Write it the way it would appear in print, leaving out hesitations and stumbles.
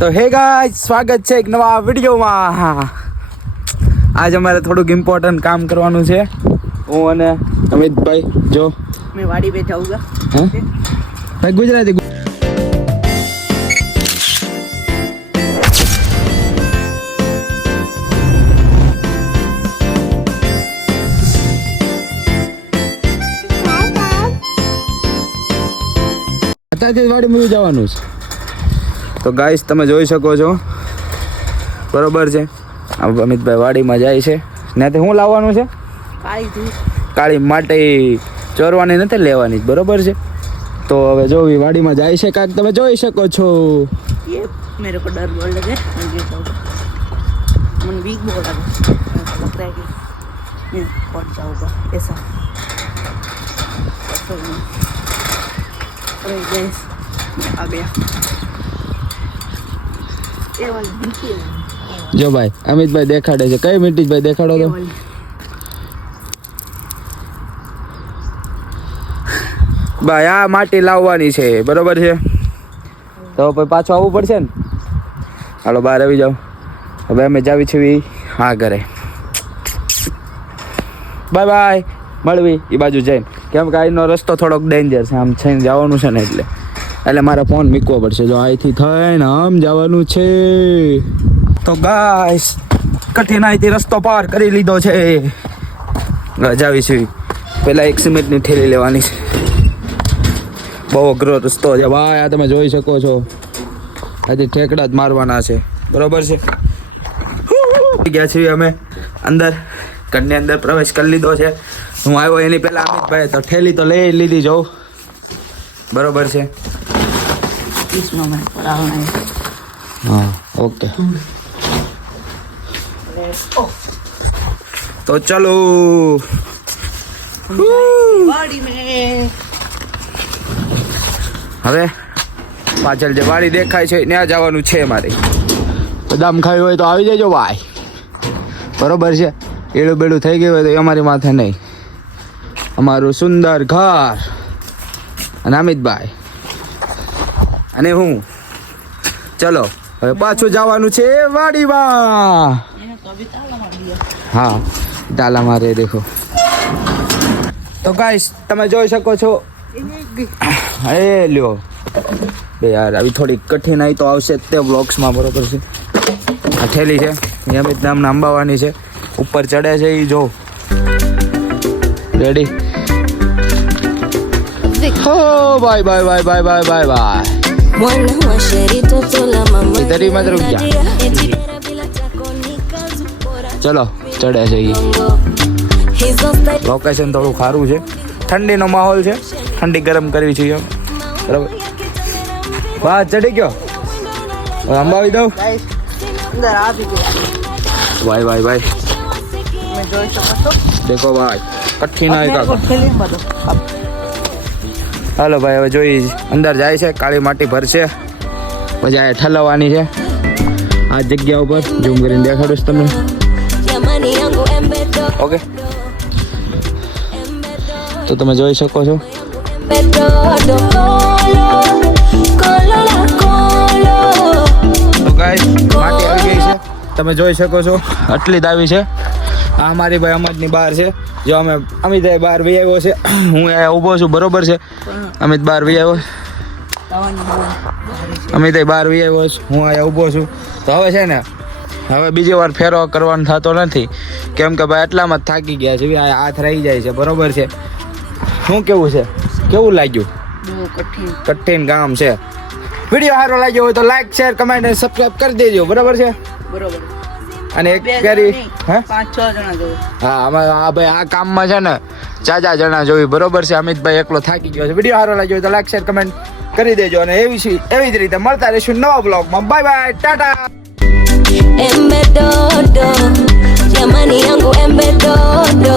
તો હે ગાઈસ, સ્વાગત છે એક નવા વિડીયોમાં. આજ અમારે થોડુંક ઇમ્પોર્ટન્ટ કામ કરવાનું છે. હું અને અમિતભાઈ જો मैं वाड़ी पे जाऊंगा. હે ભાઈ ગુજરાતી અત્યારથી વાડીમાં જવાનું છે. તો ગાઈસ તમે જોઈ શકો છો, બરોબર છે. અમિતભાઈ વાડીમાં જાય છે. ત્યાંથી શું લાવવાનું છે? કાળી માટી ચોરવાની નથી, લેવાની, બરોબર છે. તો હવે જો વાડીમાં જાય છે કાંઈક તમે જોઈ શકો છો. ये मेरे को डर बोल लगे मन वीक बोल लगा लग रहा है कि मैं पहुंच जाऊंगा ऐसा. अरे गैस आ गया ये वाली बीती है. જો ભાઈ અમિતભાઈ દેખાડે છે. કઈ મિટીભાઈ દેખાડો તો. ભાઈ આ માટી લાવવાની છે, બરોબર છે. તો પછી પાછું આવવું પડશે ને. હાલો બહાર આવી જાઓ. હવે અમે જાવી છીએ હા ઘરે. બાય બાય, મળવી એ બાજુ જઈને. કેમ કે અહીંનો રસ્તો થોડોક ડેન્જર છે, આમ થઈને જવાનું છે ને એટલે મારે ફોન મૂકવો પડશે. જો અહીંથી થઈને આમ જવાનું છે. તો ગાઈસ કઠિનાઈથી રસ્તો પાર કરી લીધો છે. જાવી છીએ. પેલા 1 સિમેન્ટની થેલી લેવાની છે. બહુ અઘરો રસ્તો છે ભાઈ. આ તમે જોઈ શકો છો. આજે ઠેકડા જ મારવાના છે, બરોબર છે. ગયા છીએ અમે અંદર. ઘરની અંદર પ્રવેશ કરી લીધો છે. હું આવ્યો એની પહેલા અમિતભાઈ તો ઠેલી તો લઈ લીધી જોઉં, બરોબર છે. इसमें मैं पढ़ाना है. હા ઓકે. તો ચલો वाड़ी में હવે પાછળ જે વાડી દેખાય છે ત્યાં જવાનું છે મારે. બદામ ખાવી હોય તો આવી જજો ભાઈ, બરોબર છે. એડું બેડું થઈ ગયું હોય તો અમારી માથે નહીં. અમારું સુંદર ઘર અને અમિતભાઈ અને હું. ચલો હવે પાછું જવાનું છે વાડીમાં. હા તાલા મારે દેખો. તો ગાઈસ તમે જોઈ શકો છો. હે લ્યો બે યાર, આવી થોડી કઠિનાઈ તો આવશે તે બ્લોગ્સમાં, બરોબર છે. આ થેલી છે અમિત નામના અંબાવાની છે. ઉપર ચડે છે એ જો. રેડી? હો bye bye bye bye bye bye bye. इधर मत रुक जा. ચલો ચડે છે એ. લોકેશન થોડું સારું છે. ઠંડીનો માહોલ છે. ઠંડી ગરમ કરવી છે બરાબર. વાહ ચડી ગયો. અંબાવી દઉં. अंदर आ भी गया. ભાઈ ભાઈ ભાઈ मैं जोई सकता तो દેખો ભાઈ કઠિનાઈ मेरे को કા. खेलने मत दो. હાલો ભાઈ હવે જોઈ અંદર જાય છે. કાળી માટી ભરશે પછી આ ઠલવવાની છે આ જગ્યા ઉપર. ઝૂમ કરીને દેખાડું તમને. ઓકે તો તમે જોઈ શકો છો. તો ગાઈસ માટી આવી ગઈ છે, તમે જોઈ શકો છો. આટલી જ આવી છે. આ મારી ભાઈ અમદની બહાર છે. જો અમે અમિતભાઈ બહાર વી આવ્યો છે. હું અહીંયા ઊભો છું, બરોબર છે. અમિત બહાર વી આવ્યો. અમિતભાઈ બહાર વી આવ્યો છે. હું અહીંયા ઊભો છું. તો હવે છે ને, હવે બીજી વાર ફેરો કરવાનો થતો નથી. કેમ કે ભાઈ એટલામાં જ થાકી ગયા છે. આ હાથ રહી જાય છે, બરોબર છે. શું કેવું છે? કેવું લાગ્યું? કઠિન કામ છે. વિડીયો સારો લાગ્યો હોય તો લાઈક, શેર, કમેન્ટ અને સબસ્ક્રાઇબ કરી દેજો, બરોબર છે. बरोबर. અને એક કરી હે 5-6 જણા જો. હા આમાં આ ભાઈ આ કામમાં છે ને 4 જણા જોઈ, બરોબર છે. અમિતભાઈ એકલો થાકી ગયો છે. વિડીયો સારો લાગ્યો હોય તો લાઈક, શેર, કમેન્ટ કરી દેજો. અને એવી જ રીતે મળતા રહીશું નવા બ્લોગમાં. Bye bye, Tata. Embedodo, jamani yangu embedodo.